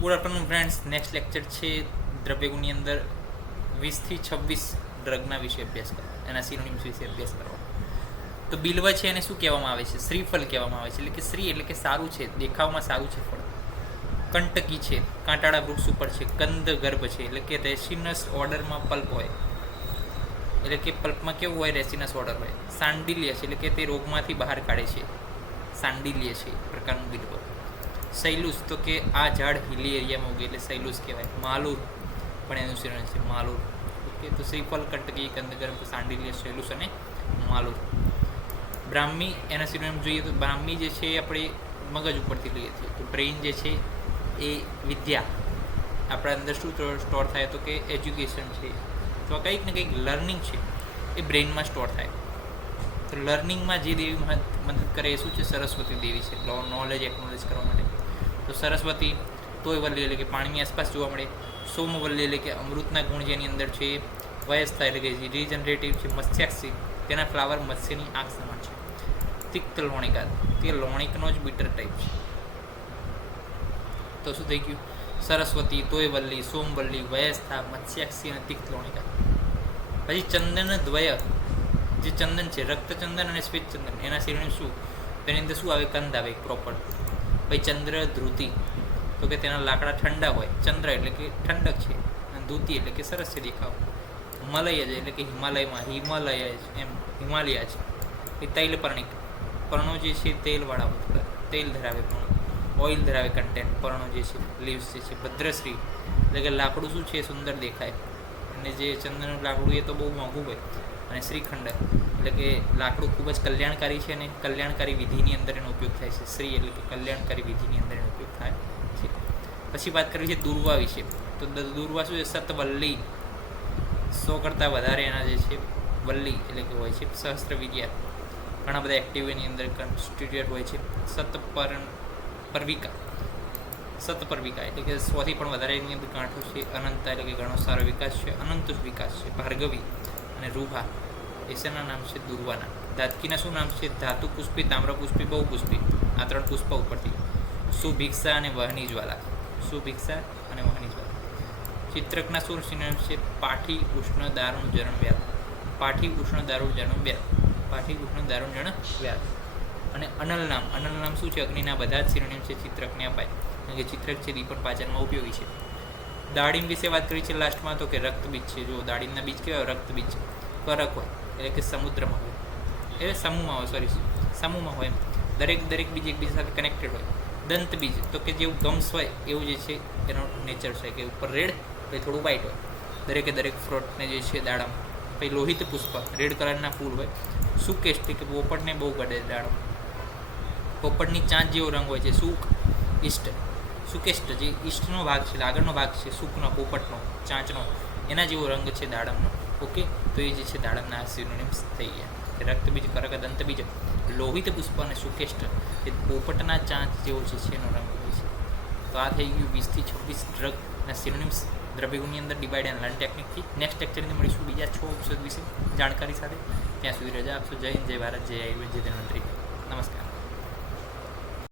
Good afternoon friends. Next lecture છે દ્રવ્યગુણની અંદર 20 થી 26 ડ્રગના વિશે અભ્યાસ કરો, એના સિનોનિમ્સ વિશે અભ્યાસ કરો. તો બિલ્વ છે એને શું કહેવામાં આવે છે? શ્રીફળ કહેવામાં આવે છે. એટલે કે શ્રી એટલે કે સારું છે, દેખાવમાં સારું છે ફળ. કંટકી છે, કાંટાળા વૃક્ષ ઉપર છે. કંદ ગર્ભ છે એટલે કે રેસિનસ ઓર્ડરમાં પલ્પ હોય, એટલે કે પલ્પમાં કેવું હોય? રેસિનસ ઓર્ડર હોય. સાંડિલ્ય છે એટલે કે તે રોગમાંથી બહાર કાઢે છે, સાંડિલ્ય છે પ્રકારનું બિલ્વ. સૈલુસ તો કે આ ઝાડ હિલી એરિયામાં ઉગે એટલે સૈલુસ કહેવાય. માલુર પણ એનું સિનોનિમ છે, માલુર. ઓકે, તો શ્રીફળ, કંટકી, કંદગર્ભ, સાંડિલ્ય, સૈલુસ અને માલુર. બ્રાહ્મી એના સિનોનિમ જોઈએ તો બ્રાહ્મી જે છે એ આપણે મગજ ઉપરથી લઈએ છીએ. તો બ્રેઇન જે છે એ વિદ્યા, આપણા અંદર શું સ્ટોર થાય? તો કે એજ્યુકેશન છે અથવા કંઈક ને કંઈક લર્નિંગ છે એ બ્રેઇનમાં સ્ટોર થાય. તો લર્નિંગમાં જે દેવી મદદ કરે એ શું છે? સરસ્વતી દેવી છે, નોલેજ એકનોલેજ કરવા માટે. તો સરસ્વતી તોયવલ્લી એટલે કે પાણીની આસપાસ જોવા મળે. સોમવલ્લી એટલે કે અમૃતના ગુણ જેની અંદર છે. વયસ્થા એટલે કે રીજનરેટિવ છે. મત્સ્યાક્ષી તેના ફ્લાવર મત્સ્યની આંખ સમાન છે. તિક્ત લોણિકા તે લોણિકનો જ બીટર ટાઈપ છે. તો શું થઈ ગયું? સરસ્વતી, તોયવલ્લી, સોમવલ્લી, વયસ્થા, મત્સ્યાક્ષી અને તિક્ત લોણિકા. પછી ચંદન દ્વય જે ચંદન છે, રક્તચંદન અને શ્વેત ચંદન, એના સિનોનિમ શું? તેની અંદર શું આવે? કંદ આવે પ્રોપર. પછી ચંદ્ર ધ્રુતિ તો કે તેના લાકડા ઠંડા હોય. ચંદ્ર એટલે કે ઠંડક છે, અને ધ્રુતિ એટલે કે સરસ છે દેખાવ. મલય છે એટલે કે હિમાલયમાં, હિમાલય એમ હિમાલય છે. એ તૈલપર્ણિક, પર્ણો જે છે તેલવાળા હોય, થોડા તેલ ધરાવે, પર્ણો ઓઇલ ધરાવે કન્ટેન્ટ. પર્ણો જે છે, લીવ્સ જે છે. ભદ્રશ્રી એટલે કે લાકડું શું છે? સુંદર દેખાય. અને જે ચંદનનું લાકડું એ તો બહુ મોંઘું હોય. અને શ્રીખંડ એટલે કે લાકડું ખૂબ જ કલ્યાણકારી છે અને કલ્યાણકારી વિધિની અંદર એનો ઉપયોગ થાય છે. શ્રી એટલે કે કલ્યાણકારી વિધિની અંદર એનો ઉપયોગ થાય છે. પછી વાત કરવી છે દુર્વા વિશે. તો દુર્વા શું છે? સતવલ્લી, 100 કરતાં વધારે એના જે છે વલ્લી એટલે કે હોય છે. સહસ્ત્ર વિદ્યા, ઘણા બધા એક્ટિવ એની અંદર કોન્સ્ટિટ્યુએટ હોય છે. પરવિકા, સતપરવિકા એટલે કે 100થી પણ વધારે એની અંદર ગાંઠો છે. અનંતા એટલે કે ઘણો સારો વિકાસ છે. અનંત વિકાસ છે. ભાર્ગવી અને રૂહા એસેના નામ છે દુર્વાના. ધાતકીના શું નામ છે? ધાતુ પુષ્પી, તામ્રપુષ્પી, બહુપુષ્પી. આ 3 પુષ્પ ઉપરથી. સુભિક્ષા અને વહની જ્વાલા, સુભિક્ષા અને વહની જ્વાલા. ચિત્રકના શું સિનોનિમ છે? પાઠી, ઉષ્ણ, દારૂણ, જરણ, વ્યાલ. પાઠી, ઉષ્ણ, દારૂણ, જરણ, વ્યાલ. પાઠી, ઉષ્ણ, દારૂણ, જરણ, વ્યાલ. અને અનલ નામ, અનલ નામ શું છે? અગ્નિના બધા જ સિનોનિમ છે ચિત્રકને અપાય, કારણ કે ચિત્રક છે દીપન પાચનમાં ઉપયોગી છે. દાડિમ વિશે વાત કરી છે લાસ્ટમાં, તો કે રક્તબીજ છે. જો દાડિમના બીજ કેવા? રક્તબીજ છે. કરક હોય એટલે કે સમુદ્રમાં હોય, એટલે સમૂહમાં હોય, સમૂહમાં હોય. દરેક બીજ એકબીજા સાથે કનેક્ટેડ હોય. દંત બીજ તો કે જેવું ગમ્સ હોય એવું જે છે એનો નેચર છે, કે ઉપર રેડ પછી થોડું વ્હાઈટ હોય. દરેક ફ્રૂટને જે છે દાડમ. પછી લોહિત પુષ્પ, રેડ કલરના ફૂલ હોય. સુકેષ્ટ કે પોપટને બહુ ગળે દાડમ. પોપટની ચાંચ જેવો રંગ હોય છે. સુક ઈષ્ટ, સુકેષ્ટ જે ઈષ્ટનો ભાગ છે, આગળનો ભાગ છે સુકનો, પોપટનો, ચાંચનો, એના જેવો રંગ છે દાડમનો. ઓકે, તો એ જે છે દાડમના સિનોનિમ્સ થઈ ગયા. રક્તબીજ, કરક, દંતબીજ, લોહિત પુષ્પ અને સુકેષ્ટ એ પોપટના ચાંચ જેવો છે એનો રંગ હોય છે. તો આ થઈ ગયું 20 થી 26 ડ્રગના સિનોનિમ્સ દ્રવ્યગુણની અંદર ડિવાઇડ એન્ડ લર્ન ટેકનિકથી. નેક્સ્ટ લેક્ચરની મળીશું બીજા 6 ઔષધ વિશે જાણકારી સાથે. ત્યાં સુધી રજા આપશો. જય હિન્દ, જય ભારત, જય આયુર્વેદ, જય ધન્વંતરી. નમસ્કાર.